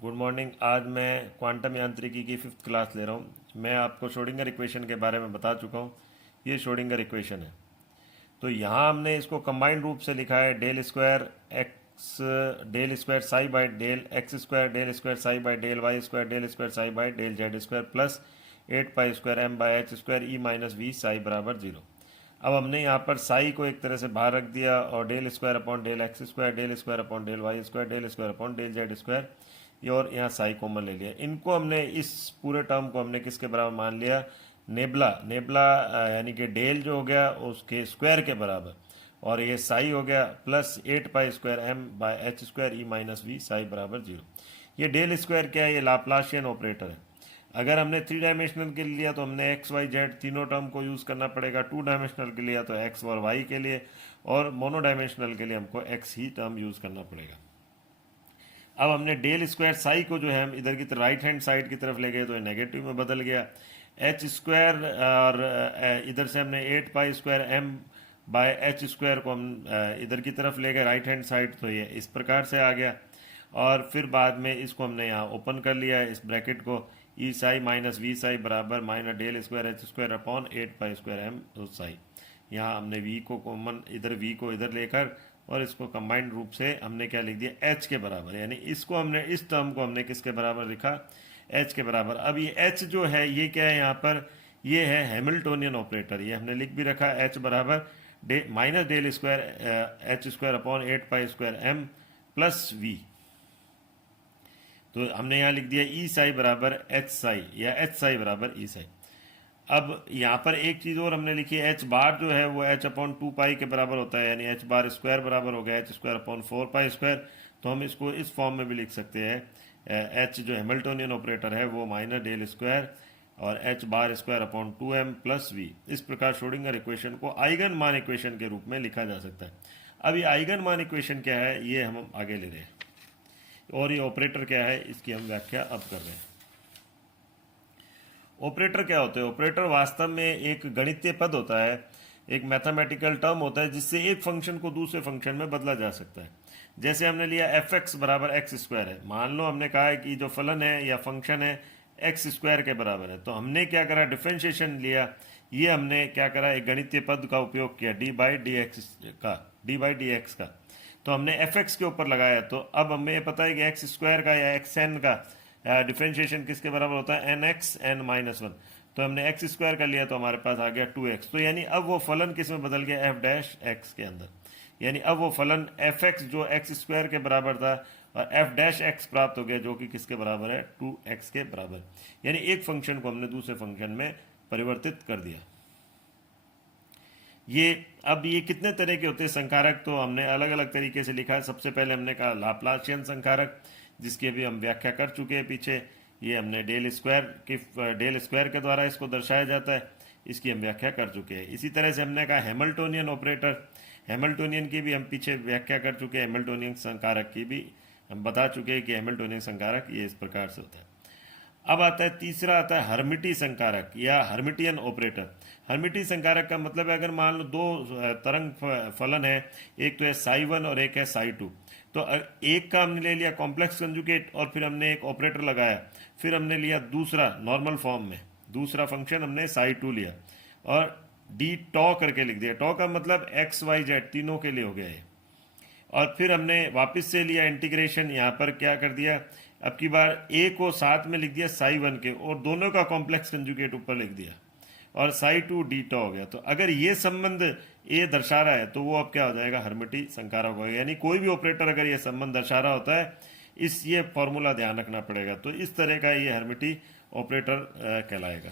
Good morning. आज मैं quantum यांत्रिकी की फिफ्थ क्लास ले रहा हूँ। मैं आपको श्रोडिंगर इक्वेशन के बारे में बता चुका हूँ। ये श्रोडिंगर इक्वेशन है। तो यहाँ हमने इसको कंबाइंड रूप से लिखा है del square X del square psi by del X square del square psi by del Y square del square psi by del Z square plus 8 pi square M by H square E minus V psi बराबर zero. अब हमने यहाँ पर साई को एक तरह से बाहर रख दिया और del square upon del X square del square upon del Y square del square upon del Z square ये और यहाँ साई कॉमन ले लिया। इनको हमने इस पूरे टर्म को हमने किसके बराबर मान लिया? नेबला नेबला यानी कि डेल जो हो गया उसके स्क्वायर के बराबर, और ये साई हो गया plus 8 pi square M by H square E minus V psi बराबर जीरो। ये डेल स्क्वायर क्या है? ये लाप्लाशियन ऑपरेटर है। अगर हमने थ्री डायमेंशनल के लिए लिया तो हमने एक्स वाई जेड तीनों टर्म को यूज़ करना पड़ेगा। टू डायमेंशनल के लिए तो एक्स और वाई के लिए, और मोनो डायमेंशनल के लिए हमको एक्स ही टर्म यूज़ करना पड़ेगा। अब हमने डेल स्क्वायर साई को जो है हम इधर की तरफ राइट हैंड साइड की तरफ ले गए तो ये नेगेटिव में बदल गया। एच स्क्वायर और इधर से हमने 8 pi square M by H square को हम इधर की तरफ ले गए राइट हैंड साइड, तो ये इस प्रकार से आ गया। और फिर बाद में इसको हमने यहाँ ओपन कर लिया इस ब्रैकेट को, E psi minus V psi बराबर minus del square H square upon 8 pi square M psi. यहाँ हमने वी को कॉमन इधर वी को इधर लेकर और इसको कंबाइंड रूप से हमने क्या लिख दिया? एच के बराबर। यानी इसको हमने इस टर्म को हमने किसके बराबर लिखा? एच के बराबर। अब ये एच जो है ये क्या है यहाँ पर? ये है हैमिल्टोनियन ऑपरेटर। ये हमने लिख भी रखा एच बराबर minus del square H square upon 8 pi square M plus V. तो हमने यहाँ लिख दिया ई साई बराबर एच साई या एच साई बराबर ई साई। अब यहाँ पर एक चीज़ और हमने लिखी है, एच बार जो है वो एच अपॉन 2 पाई के बराबर होता है, यानी एच बार स्क्वायर बराबर हो गया H square upon 4 pi square. तो हम इसको इस फॉर्म में भी लिख सकते हैं, एच जो हैमिल्टोनियन ऑपरेटर है वो माइनस डेल स्क्वायर और H bar square upon 2m plus V. इस प्रकार श्रोडिंगर इक्वेशन को आइगन मान इक्वेशन के रूप में लिखा जा सकता है। अब ये आइगन मान इक्वेशन क्या है ये हम आगे ले रहे हैं, और ये ऑपरेटर क्या है इसकी हम व्याख्या अब कर रहे हैं। ऑपरेटर क्या होते हैं? ऑपरेटर वास्तव में एक गणितीय पद होता है, एक मैथमेटिकल टर्म होता है जिससे एक फंक्शन को दूसरे फंक्शन में बदला जा सकता है। जैसे हमने लिया एफ एक्स बराबर एक्स स्क्वायर है। मान लो हमने कहा है कि जो फलन है या फंक्शन है एक्स स्क्वायर के बराबर है, तो हमने क्या करा? डिफ्रेंशिएशन लिया। ये हमने क्या करा? एक गणितीय पद का उपयोग किया डी बाई डी एक्स का। तो हमने एफ एक्स के ऊपर लगाया, तो अब हमें ये पता है कि एक्स स्क्वायर का या एक्स एन का डिफ्रेंशिएशन किसके बराबर होता है? N X N minus one. तो हमने एक्स स्क्वायर का लिया तो हमारे पास आ गया 2x। तो यानी अब वो फलन किस में बदल गया? एफ डैश एक्स के अंदर। यानी अब वो फलन एफ एक्स जो एक्स स्क्वायर के बराबर था और एफ डैश एक्स प्राप्त हो गया जो कि किसके बराबर है? 2x के बराबर। यानी एक फंक्शन को हमने दूसरे फंक्शन में परिवर्तित कर दिया। ये कितने तरह के होते हैं संकारक? तो हमने अलग अलग तरीके से लिखा है। सबसे पहले हमने कहा लाप्लासियन संकारक, जिसकी भी हम व्याख्या कर चुके हैं पीछे। ये हमने डेल स्क्वायर के द्वारा इसको दर्शाया जाता है, इसकी हम व्याख्या कर चुके हैं। इसी तरह से हमने कहा हैमिल्टोनियन ऑपरेटर, हैमिल्टोनियन की भी हम पीछे व्याख्या कर चुके हैं। हैमिल्टोनियन संकारक की भी हम बता चुके हैं कि हैमिल्टोनियन संकारक ये इस प्रकार से होता है। अब आता है तीसरा, आता है हर्मिटी संकारक या हर्मिटियन ऑपरेटर। हर्मिटी संकारक का मतलब है अगर मान लो दो तरंग फलन है, एक तो है साई वन और एक है साई टू। तो एक का हमने ले लिया कॉम्प्लेक्स कंजुगेट और फिर हमने एक ऑपरेटर लगाया, फिर हमने लिया दूसरा नॉर्मल फॉर्म में दूसरा फंक्शन हमने साई टू लिया और डी टॉ करके लिख दिया। टॉ का मतलब एक्स वाई जेड तीनों के लिए हो गया है। और फिर हमने वापस से लिया इंटीग्रेशन, यहाँ पर क्या कर दिया? अब की बार ए को साथ में लिख दिया साई वन के और दोनों का कॉम्प्लेक्स कंजुगेट ऊपर लिख दिया और साई टू डी टॉ हो गया। तो अगर ये संबंध ए दर्शा रहा है तो वो अब क्या हो जाएगा? हर्मिटी संकारक हो गया। यानी कोई भी ऑपरेटर अगर ये संबंध दर्शा रहा होता है, ये फॉर्मूला ध्यान रखना पड़ेगा। तो इस तरह का ये हर्मिटी ऑपरेटर कहलाएगा।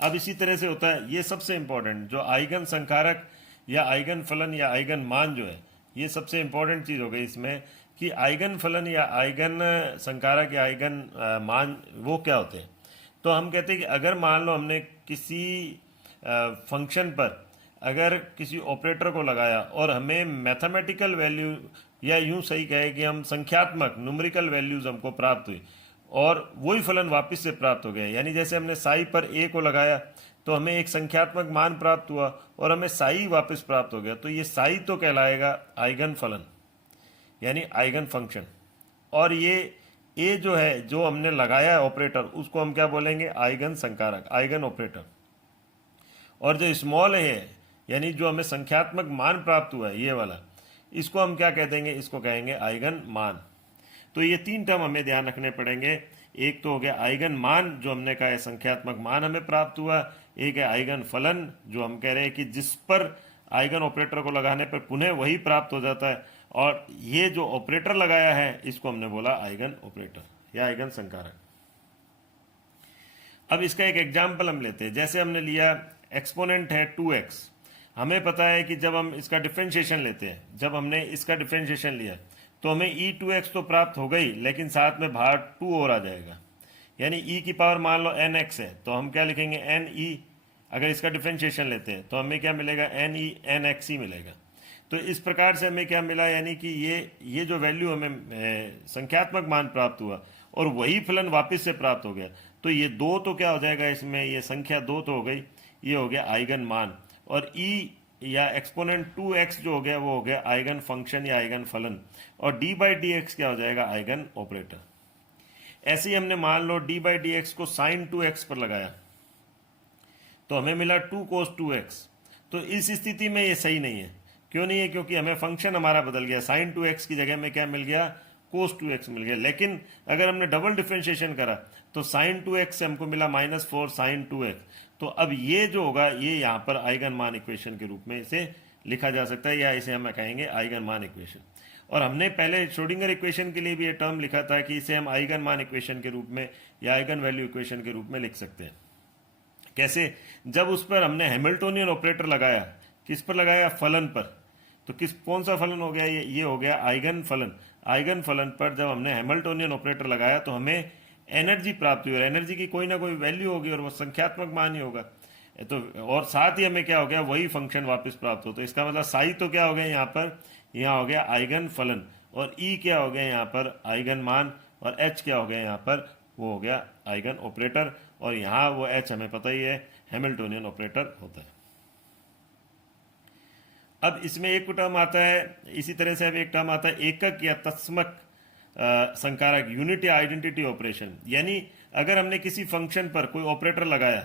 अब इसी तरह से होता है, ये सबसे इंपॉर्टेंट जो आइगन संकारक या आइगन फलन या आइगन मान जो है, ये सबसे इंपॉर्टेंट चीज़ हो गई इसमें कि आइगन फलन या आइगन संकारक या आइगन मान वो क्या होते हैं। तो हम कहते हैं कि अगर मान लो हमने किसी फंक्शन पर अगर किसी ऑपरेटर को लगाया और हमें मैथमेटिकल वैल्यू या यूं सही कहे कि हम संख्यात्मक न्यूमेरिकल वैल्यूज हमको प्राप्त हुई और वही फलन वापस से प्राप्त हो गया। यानी जैसे हमने साई पर ए को लगाया तो हमें एक संख्यात्मक मान प्राप्त हुआ और हमें साई वापस प्राप्त हो गया, तो ये साई तो कहलाएगा आइगन फलन यानी आइगन फंक्शन। और ये ए जो है, जो हमने लगाया है ऑपरेटर, उसको हम क्या बोलेंगे, आइगन संकारक, आइगन ऑपरेटर। और जो स्मॉल है यानी जो हमें संख्यात्मक मान प्राप्त हुआ है ये वाला, इसको हम क्या कह देंगे, इसको कहेंगे आइगन मान। तो ये तीन टर्म हमें ध्यान रखने पड़ेंगे। एक तो हो गया आइगन मान, जो हमने कहा है संख्यात्मक मान हमें प्राप्त हुआ। एक है आइगन फलन, जो हम कह रहे हैं कि जिस पर आइगन ऑपरेटर को लगाने पर पुनः वही प्राप्त हो जाता है। और ये जो ऑपरेटर लगाया है इसको हमने बोला आइगन ऑपरेटर या आइगन संकारक। अब इसका एक एग्जाम्पल हम लेते हैं। जैसे हमने लिया एक्सपोनेंट है 2x, हमें पता है कि जब हम इसका डिफ्रेंशिएशन लेते हैं, जब हमने इसका डिफ्रेंशिएशन लिया तो हमें e2x तो प्राप्त हो गई, लेकिन साथ में बाहर 2 और आ जाएगा, यानी e की पावर मान लो nx है, तो हम क्या लिखेंगे ne। अगर इसका डिफ्रेंशिएशन लेते हैं तो हमें क्या मिलेगा, ne nx ही मिलेगा। तो इस प्रकार से हमें क्या मिला, यानी कि ये जो वैल्यू हमें संख्यात्मक मान प्राप्त हुआ और वही फलन वापस से प्राप्त हो गया। तो ये दो तो क्या हो जाएगा इसमें, ये संख्या दो तो हो गई, ये हो गया आइगन मान। और e या एक्सपोनेंट 2x जो हो गया वो हो गया आइगन फंक्शन या आइगन फलन। और d बाई डी एक्स क्या हो जाएगा, आइगन ऑपरेटर। ऐसे ही हमने मान लो d बाई डी एक्स को साइन 2x पर लगाया तो हमें मिला 2 cos 2x। तो इस स्थिति में ये सही नहीं है। क्यों नहीं है, क्योंकि हमें फंक्शन हमारा बदल गया, साइन 2x की जगह में क्या मिल गया, cos 2x मिल गया। लेकिन अगर हमने डबल डिफ्रेंशिएशन करा तो साइन 2x से हमको मिला -4 साइन 2x। तो अब ये जो होगा ये यहाँ पर आइगन मान इक्वेशन के रूप में इसे लिखा जा सकता है, या इसे हम कहेंगे आइगन मान इक्वेशन। और हमने पहले श्रोडिंगर इक्वेशन के लिए भी ये टर्म लिखा था कि इसे हम आइगन मान इक्वेशन के रूप में या आइगन वैल्यू इक्वेशन के रूप में लिख सकते हैं। कैसे, जब उस पर हमने हैमिल्टोनियन ऑपरेटर लगाया, किस पर लगाया, फलन पर। तो कौन सा फलन हो गया, ये हो गया आइगन फलन। आइगन फलन पर जब हमने हैमिल्टोनियन ऑपरेटर लगाया तो हमें एनर्जी प्राप्त हुई, और एनर्जी की कोई ना कोई वैल्यू होगी और वो संख्यात्मक मान ही होगा। तो और साथ ही हमें क्या हो गया, वही फंक्शन वापस प्राप्त हो। तो इसका मतलब साई तो क्या हो गया यहाँ पर, यहाँ हो गया आइगन फलन, और ई क्या हो गया यहाँ पर, आइगन मान, और एच क्या हो गया यहाँ पर, वो हो गया आइगन ऑपरेटर। और यहाँ वो एच हमें पता ही है, हैमिल्टोनियन ऑपरेटर होता है। अब इसमें एक टर्म आता है, इसी तरह से अब एक टर्म आता है एकक या तत्समक संकारक, यूनिट या आइडेंटिटी ऑपरेशन। यानी अगर हमने किसी फंक्शन पर कोई ऑपरेटर लगाया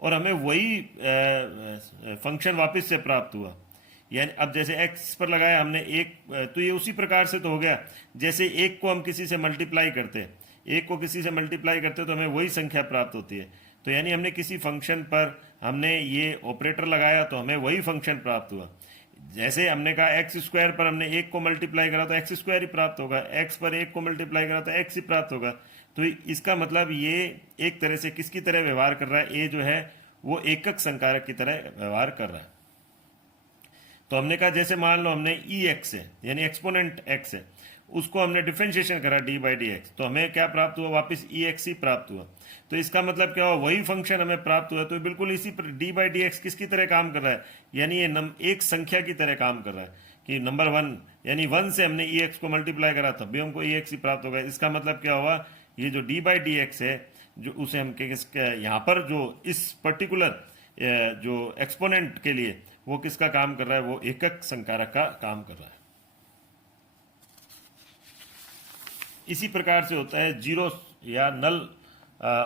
और हमें वही फंक्शन वापस से प्राप्त हुआ, यानी अब जैसे x पर लगाया हमने एक, तो ये उसी प्रकार से तो हो गया जैसे एक को हम किसी से मल्टीप्लाई करते हैं, एक को किसी से मल्टीप्लाई करते तो हमें वही संख्या प्राप्त होती है। तो यानी हमने किसी फंक्शन पर हमने ये ऑपरेटर लगाया तो हमें वही फंक्शन प्राप्त हुआ। जैसे हमने कहा एक्स स्क्वायर पर हमने एक को मल्टीप्लाई करा तो एक्स स्क्वायर ही प्राप्त होगा, एक्स पर एक को मल्टीप्लाई करा तो एक्स ही प्राप्त होगा। तो इसका मतलब ये एक तरह से किसकी तरह व्यवहार कर रहा है, ए जो है वो एकक संकारक की तरह व्यवहार कर रहा है। तो हमने कहा जैसे मान लो हमने ई एक्स है यानी एक्सपोनेंट एक्स है, उसको हमने डिफरेंशिएशन करा डी बाई डी एक्स, तो हमें क्या प्राप्त हुआ, वापस ई एक्स ही प्राप्त हुआ। तो इसका मतलब क्या हुआ, वही फंक्शन हमें प्राप्त हुआ। तो बिल्कुल इसी पर डी बाई डी एक्स किसकी तरह काम कर रहा है, यानी ये एक संख्या की तरह काम कर रहा है कि नंबर 1, यानी 1 से हमने ई एक्स को मल्टीप्लाई करा तब भी हमको ई एक्स ही प्राप्त होगा। इसका मतलब क्या हुआ, ये जो डी बाई डी एक्स है जो उसे हम यहाँ पर जो इस पर्टिकुलर जो एक्सपोनेंट के लिए वो किसका काम कर रहा है, वो एकक संकारक का काम कर रहा है। इसी प्रकार से होता है जीरो या नल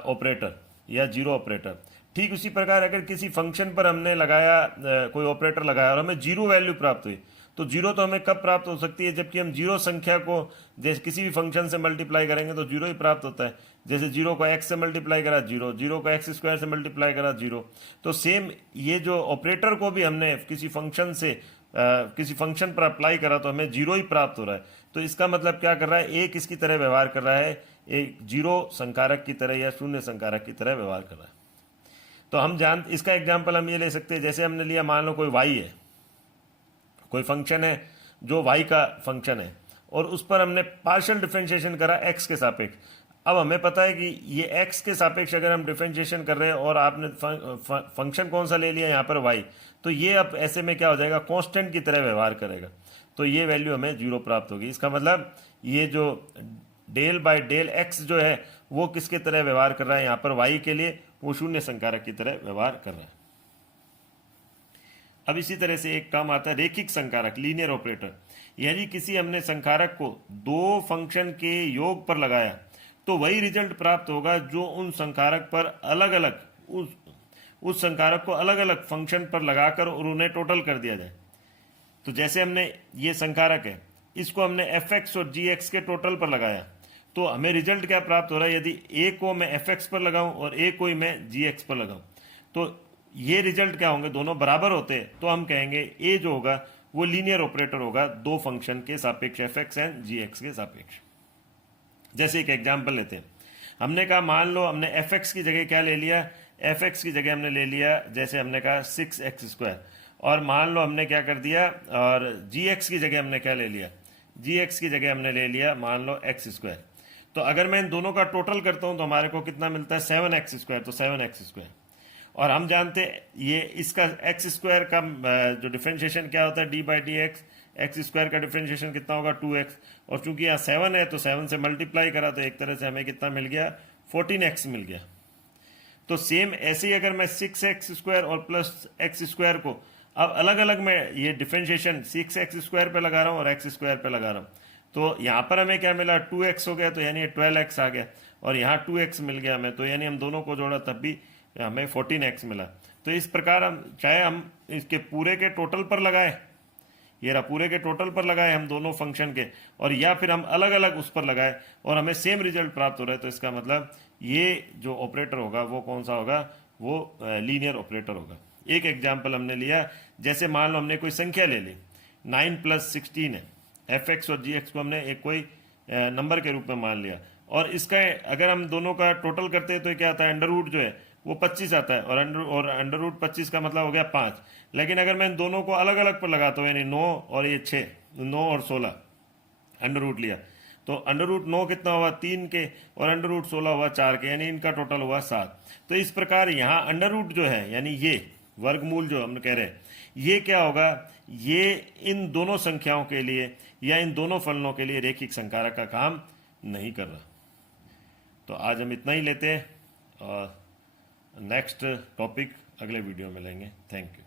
ऑपरेटर या जीरो ऑपरेटर। ठीक उसी प्रकार अगर किसी फंक्शन पर हमने लगाया कोई ऑपरेटर लगाया और हमें जीरो वैल्यू प्राप्त हुई, तो जीरो तो हमें कब प्राप्त हो सकती है, जबकि हम जीरो संख्या को जैसे किसी भी फंक्शन से मल्टीप्लाई करेंगे तो जीरो ही प्राप्त होता है। जैसे जीरो को एक्स से मल्टीप्लाई करा जीरो, जीरो को एक्स स्क्वायर से मल्टीप्लाई करा जीरो। तो सेम ये जो ऑपरेटर को भी हमने किसी फंक्शन से किसी फंक्शन पर अप्लाई करा तो हमें जीरो ही प्राप्त हो रहा है। तो इसका मतलब क्या कर रहा है, एक इसकी तरह व्यवहार कर रहा है, एक जीरो संकारक की तरह या शून्य संकारक की तरह व्यवहार कर रहा है। तो हम इसका एग्जाम्पल हम ये ले सकते हैं, जैसे हमने लिया मान लो कोई वाई है, कोई फंक्शन है जो वाई का फंक्शन है और उस पर हमने पार्शियल डिफरेंशिएशन करा एक्स के सापेक्ष। अब हमें पता है कि ये एक्स के सापेक्ष अगर हम डिफरेंशिएशन कर रहे हैं और आपने फंक्शन कौन सा ले लिया यहाँ पर वाई, तो ये अब ऐसे में क्या हो जाएगा, कांस्टेंट की तरह व्यवहार करेगा। तो ये वैल्यू हमें जीरो प्राप्त होगी। इसका मतलब ये जो डेल बाय डेल एक्स जो है वो किसके तरह व्यवहार कर रहा है, यहाँ पर वाई के लिए वो शून्य संकारक की तरह व्यवहार कर रहा है। अब इसी तरह से एक टर्म आता है रेखिक संकारक, लीनियर ऑपरेटर। यानी किसी हमने संकारक को दो फंक्शन के योग पर लगाया तो वही रिजल्ट प्राप्त होगा जो उन संकारक पर अलग अलग उस संकारक को अलग अलग फंक्शन पर लगाकर और उन्हें टोटल कर दिया जाए। तो जैसे हमने ये संकारक है, इसको हमने एफ एक्स और जी एक्स के टोटल पर लगाया तो हमें रिजल्ट क्या प्राप्त हो रहा है, यदि ए को मैं एफ एक्स पर लगाऊं और ए को ही मैं जी एक्स पर लगाऊं तो ये रिजल्ट क्या होंगे, दोनों बराबर होते हैं तो हम कहेंगे ए जो होगा वो लीनियर ऑपरेटर होगा दो फंक्शन के सापेक्ष F X and G X के सापेक्ष। जैसे एक एग्जाम्पल लेते हैं, हमने कहा मान लो हमने एफ एक्स की जगह क्या ले लिया, एफ एक्स की जगह हमने ले लिया जैसे हमने कहा 6x², और मान लो हमने क्या कर दिया और जी एक्स की जगह हमने क्या ले लिया, जी एक्स की जगह हमने ले लिया मान लो x²। तो अगर मैं इन दोनों का टोटल करता हूं तो हमारे को कितना मिलता है 7x², तो 7x²। और हम जानते हैं ये इसका x² का जो डिफरेंशिएशन क्या होता है d/dx, x² का डिफरेंशिएशन कितना होगा 2x, और चूंकि यहाँ 7 है तो 7 से मल्टीप्लाई करा तो एक तरह से हमें कितना मिल गया 14x मिल गया। तो सेम ऐसे ही अगर मैं 6x² और प्लस x² को अब अलग अलग मैं ये डिफरेंशिएशन 6x² पे लगा रहा हूँ और x² पे लगा रहा हूँ तो यहाँ पर हमें क्या मिला 2x हो गया, तो यानी 12x आ गया, और यहाँ 2x मिल गया हमें, तो यानी हम दोनों को जोड़ा तब भी हमें 14x मिला। तो इस प्रकार हम चाहे हम इसके पूरे के टोटल पर लगाए, ये रहा पूरे के टोटल पर लगाए हम दोनों फंक्शन के, और या फिर हम अलग अलग उस पर लगाए और हमें सेम रिजल्ट प्राप्त हो रहा है, तो इसका मतलब ये जो ऑपरेटर होगा वो कौन सा होगा, वो लीनियर ऑपरेटर होगा। एक एग्जाम्पल हमने लिया, जैसे मान लो हमने कोई संख्या ले ली 9 + 16 है, एफ एक्स और जी एक्स को हमने एक कोई नंबर के रूप में मान लिया, और इसका अगर हम दोनों का टोटल करते हैं तो क्या आता है, अंडर रूट जो है वो 25 आता है, और अंडर रूट 25 का मतलब हो गया 5। लेकिन अगर मैं इन दोनों को अलग अलग पर लगाता हूँ, यानी 9 और ये 6, 9 और 16 अंडर रूट लिया, तो अंडर रूट 9 कितना हुआ 3 के, और अंडर रूट 16 हुआ 4 के, यानी इनका टोटल हुआ 7। तो इस प्रकार यहाँ अंडर रूट जो है यानी ये वर्गमूल जो हम कह रहे हैं ये क्या होगा, ये इन दोनों संख्याओं के लिए या इन दोनों फलनों के लिए रेखिक संकारक का काम नहीं कर रहा। तो आज हम इतना ही लेते हैं और नेक्स्ट टॉपिक अगले वीडियो में लेंगे। Thank you.